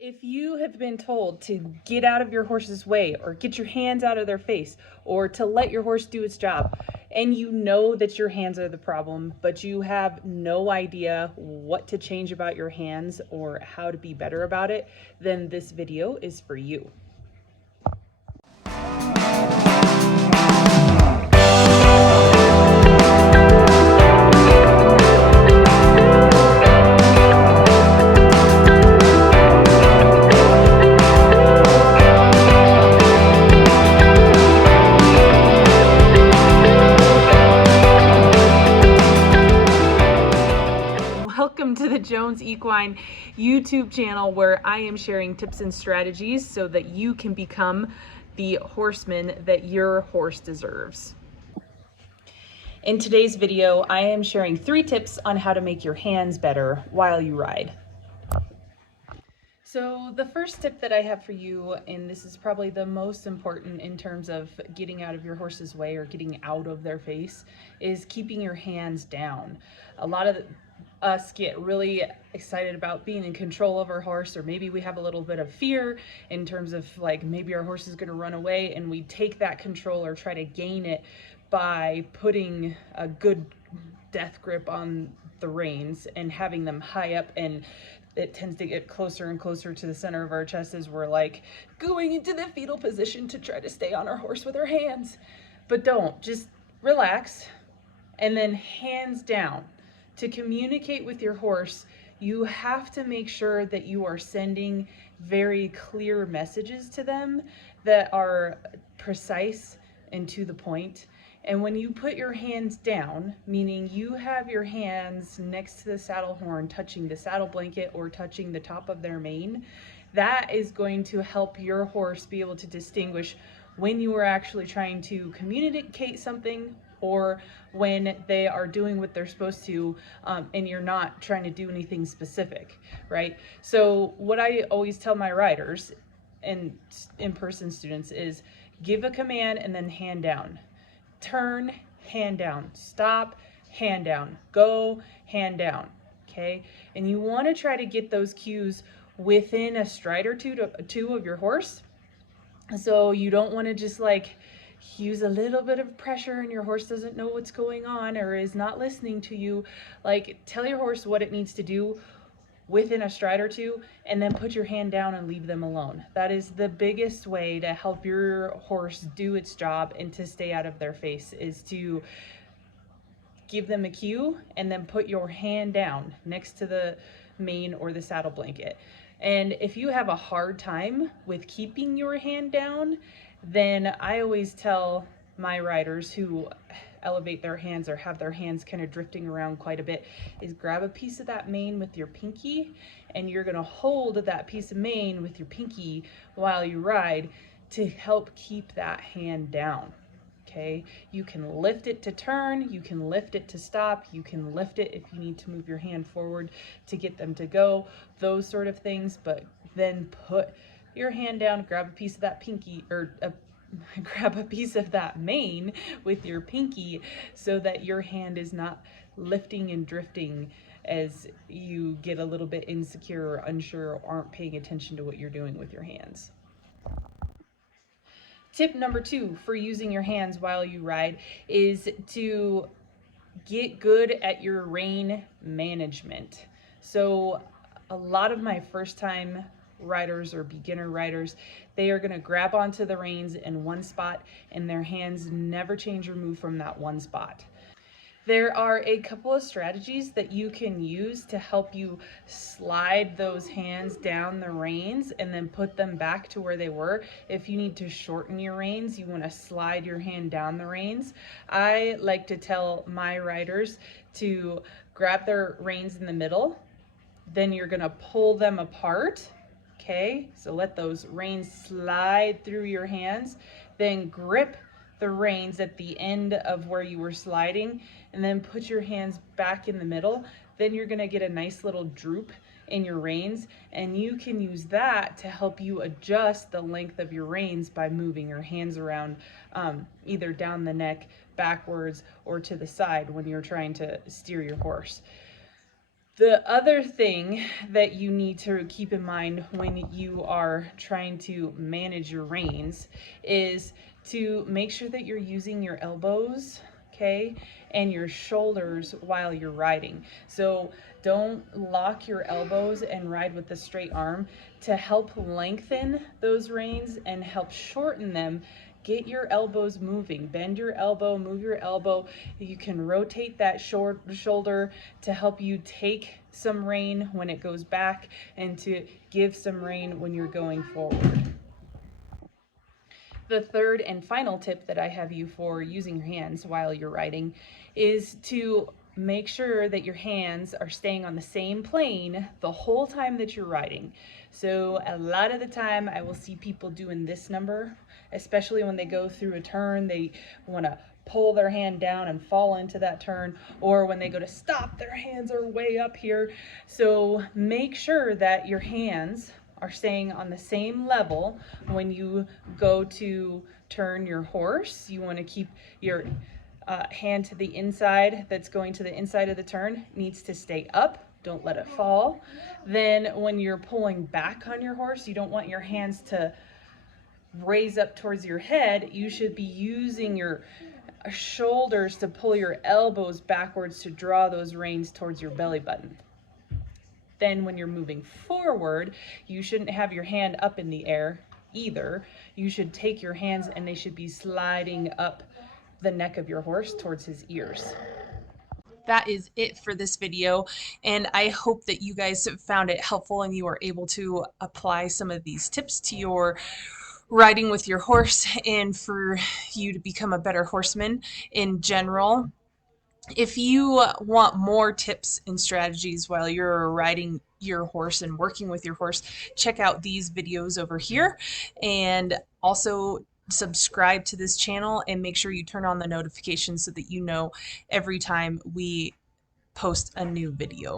If you have been told to get out of your horse's way or get your hands out of their face or to let your horse do its job, and you know that your hands are the problem, but you have no idea what to change about your hands or how to be better about it, then this video is for you. Welcome to the Jones Equine YouTube channel, where I am sharing tips and strategies so that you can become the horseman that your horse deserves. In today's video, I am sharing 3 tips on how to make your hands better while you ride. So the first tip that I have for you, and this is probably the most important in terms of getting out of your horse's way or getting out of their face, is keeping your hands down. A lot of us get really excited about being in control of our horse, or maybe we have a little bit of fear in terms of like maybe our horse is going to run away, and we take that control or try to gain it by putting a good death grip on the reins and having them high up, and it tends to get closer and closer to the center of our chest as we're like going into the fetal position to try to stay on our horse with our hands. But don't, just relax, and then hands down. To communicate with your horse, you have to make sure that you are sending very clear messages to them that are precise and to the point. And when you put your hands down, meaning you have your hands next to the saddle horn, touching the saddle blanket or touching the top of their mane, that is going to help your horse be able to distinguish when you are actually trying to communicate something or when they are doing what they're supposed to, and you're not trying to do anything specific, right? So what I always tell my riders and in-person students is give a command and then hand down. Turn, hand down. Stop, hand down. Go, hand down. Okay? And you want to try to get those cues within a stride or two of your horse. So you don't want to just like use a little bit of pressure and your horse doesn't know what's going on or is not listening to you. Like, tell your horse what it needs to do within a stride or two, and then put your hand down and leave them alone. That is the biggest way to help your horse do its job and to stay out of their face, is to give them a cue and then put your hand down next to the mane or the saddle blanket. And if you have a hard time with keeping your hand down, then I always tell my riders who elevate their hands or have their hands kind of drifting around quite a bit, is grab a piece of that mane with your pinky, and you're going to hold that piece of mane with your pinky while you ride to help keep that hand down. Okay, you can lift it to turn, you can lift it to stop, you can lift it if you need to move your hand forward to get them to go, those sort of things. But then put your hand down, grab a piece of that pinky, or grab a piece of that mane with your pinky so that your hand is not lifting and drifting as you get a little bit insecure or unsure or aren't paying attention to what you're doing with your hands. Tip number 2 for using your hands while you ride is to get good at your rein management. So a lot of my first time riders or beginner riders, they are going to grab onto the reins in one spot and their hands never change or move from that one spot. There are a couple of strategies that you can use to help you slide those hands down the reins and then put them back to where they were. If you need to shorten your reins, you want to slide your hand down the reins. I like to tell my riders to grab their reins in the middle, then you're going to pull them apart. Okay, so let those reins slide through your hands, then grip the reins at the end of where you were sliding, and then put your hands back in the middle. Then you're going to get a nice little droop in your reins, and you can use that to help you adjust the length of your reins by moving your hands around, either down the neck, backwards, or to the side when you're trying to steer your horse. The other thing that you need to keep in mind when you are trying to manage your reins is to make sure that you're using your elbows, okay, and your shoulders while you're riding. So don't lock your elbows and ride with the straight arm. To help lengthen those reins and help shorten them, get your elbows moving. Bend your elbow, move your elbow. You can rotate that shoulder to help you take some rein when it goes back and to give some rein when you're going forward. The third and final tip that I have you for using your hands while you're riding is to make sure that your hands are staying on the same plane the whole time that you're riding. So a lot of the time I will see people doing this number, especially when they go through a turn, they want to pull their hand down and fall into that turn, or when they go to stop, their hands are way up here. So make sure that your hands are staying on the same level when you go to turn your horse. You want to keep your hand to the inside that's going to the inside of the turn, needs to stay up. Don't let it fall. Then when you're pulling back on your horse, you don't want your hands to raise up towards your head. You should be using your shoulders to pull your elbows backwards to draw those reins towards your belly button. Then when you're moving forward, you shouldn't have your hand up in the air either. You should take your hands and they should be sliding up the neck of your horse towards his ears. That is it for this video, and I hope that you guys found it helpful and you are able to apply some of these tips to your riding with your horse and for you to become a better horseman in general. If you want more tips and strategies while you're riding your horse and working with your horse, check out these videos over here, and also subscribe to this channel and make sure you turn on the notifications so that you know every time we post a new video.